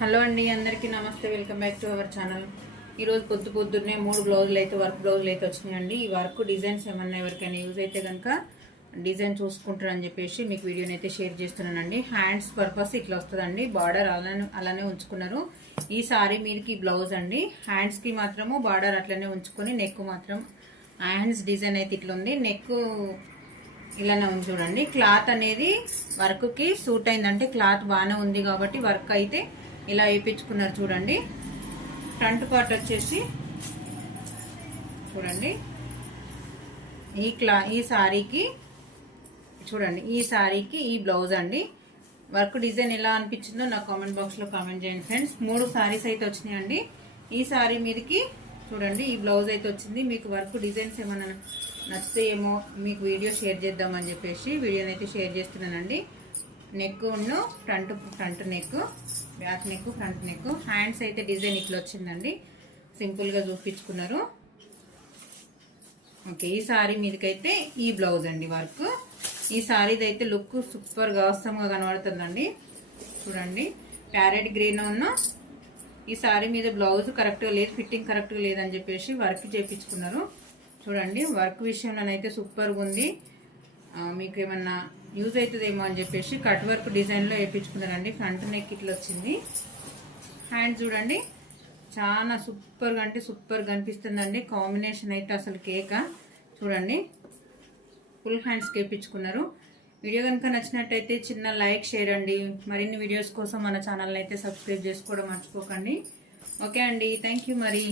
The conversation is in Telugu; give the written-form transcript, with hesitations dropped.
హలో అండి, అందరికీ నమస్తే. Welcome back to our channel. ఈరోజు పొద్దున్నే 3 బ్లౌజులు అయితే వర్క్ బ్లౌజులు అయితే వచ్చినాయండి. ఈ వర్క్ డిజైన్స్ ఏమన్నా ఎవరికైనా యూజ్ అయితే కనుక డిజైన్ చూసుకుంటారని చెప్పేసి మీకు వీడియోని అయితే షేర్ చేస్తున్నానండి. హ్యాండ్స్ పర్పస్ ఇట్లా వస్తుందండి. బార్డర్ అలానే ఉంచుకున్నారు. ఈ సారీ మీదకి బ్లౌజ్ అండి. హ్యాండ్స్కి మాత్రము బార్డర్ అట్లనే ఉంచుకొని నెక్ మాత్రం హ్యాండ్స్ డిజైన్ అయితే ఇట్లా ఉంది. నెక్ ఇలానే ఉంది చూడండి. క్లాత్ అనేది వర్క్కి సూట్ అయిందంటే క్లాత్ బాగానే ఉంది కాబట్టి వర్క్ అయితే ఇలా వేయించుకున్నారు చూడండి. ఫ్రంట్ పార్ట్ వచ్చేసి చూడండి. ఈ సారీకి చూడండి, ఈ సారీకి ఈ బ్లౌజ్ అండి. వర్క్ డిజైన్ ఎలా అనిపించిందో నాకు కామెంట్ బాక్స్ లో కామెంట్ చేయండి ఫ్రెండ్స్. 3 సారీస్ అయితే వచ్చినాయండి. ఈ సారీ మీదకి చూడండి ఈ బ్లౌజ్ అయితే వచ్చింది. మీకు వర్క్ డిజైన్స్ ఏమైనా నచ్చితే ఏమో మీకు వీడియో షేర్ చేద్దామని చెప్పేసి వీడియోని అయితే షేర్ చేస్తున్నానండి. Neck front neck, back neck, front neck. Hands అయితే డిజైన్ ఇట్లా వచ్చిందండి. సింపుల్ గా చూపించుకున్నారు. ఓకే, ఈ సారీ మీదకైతే ఈ బ్లౌజ్ అండి వర్క్. ఈ సారీది అయితే లుక్ సూపర్ గా అవసరంగా కనబడుతుందండి. చూడండి, ప్యారెట్ గ్రీన్ ఉన్న ఈ సారీ మీద బ్లౌజ్ కరెక్ట్ గా లేదు, ఫిట్టింగ్ కరెక్ట్ గా లేదని చెప్పేసి వర్క్ చేయించుకున్నారు. చూడండి, వర్క్ విషయంలోనైతే సూపర్ గా ఉంది. మీకు ఏమన్నా యూజ్ అవుతుందేమో అని చెప్పేసి కట్ వర్క్ డిజైన్ లో వేయించుకున్నారండి. ఫ్రంట్ నెక్ ఇట్లా వచ్చింది. హ్యాండ్ చూడండి, చాలా సూపర్ గా అంటే సూపర్ గా అనిపిస్తుందండి. కాంబినేషన్ అయితే అసలు కేక. చూడండి, ఫుల్ హ్యాండ్స్ వేయించుకున్నారు. వీడియో కనుక నచ్చినట్టయితే చిన్న లైక్, షేర్ అండి. మరిన్ని వీడియోస్ కోసం మన ఛానల్ అయితే సబ్స్క్రైబ్ చేసుకోవడం మర్చిపోకండి. ఓకే అండి, థ్యాంక్ యూ మరి.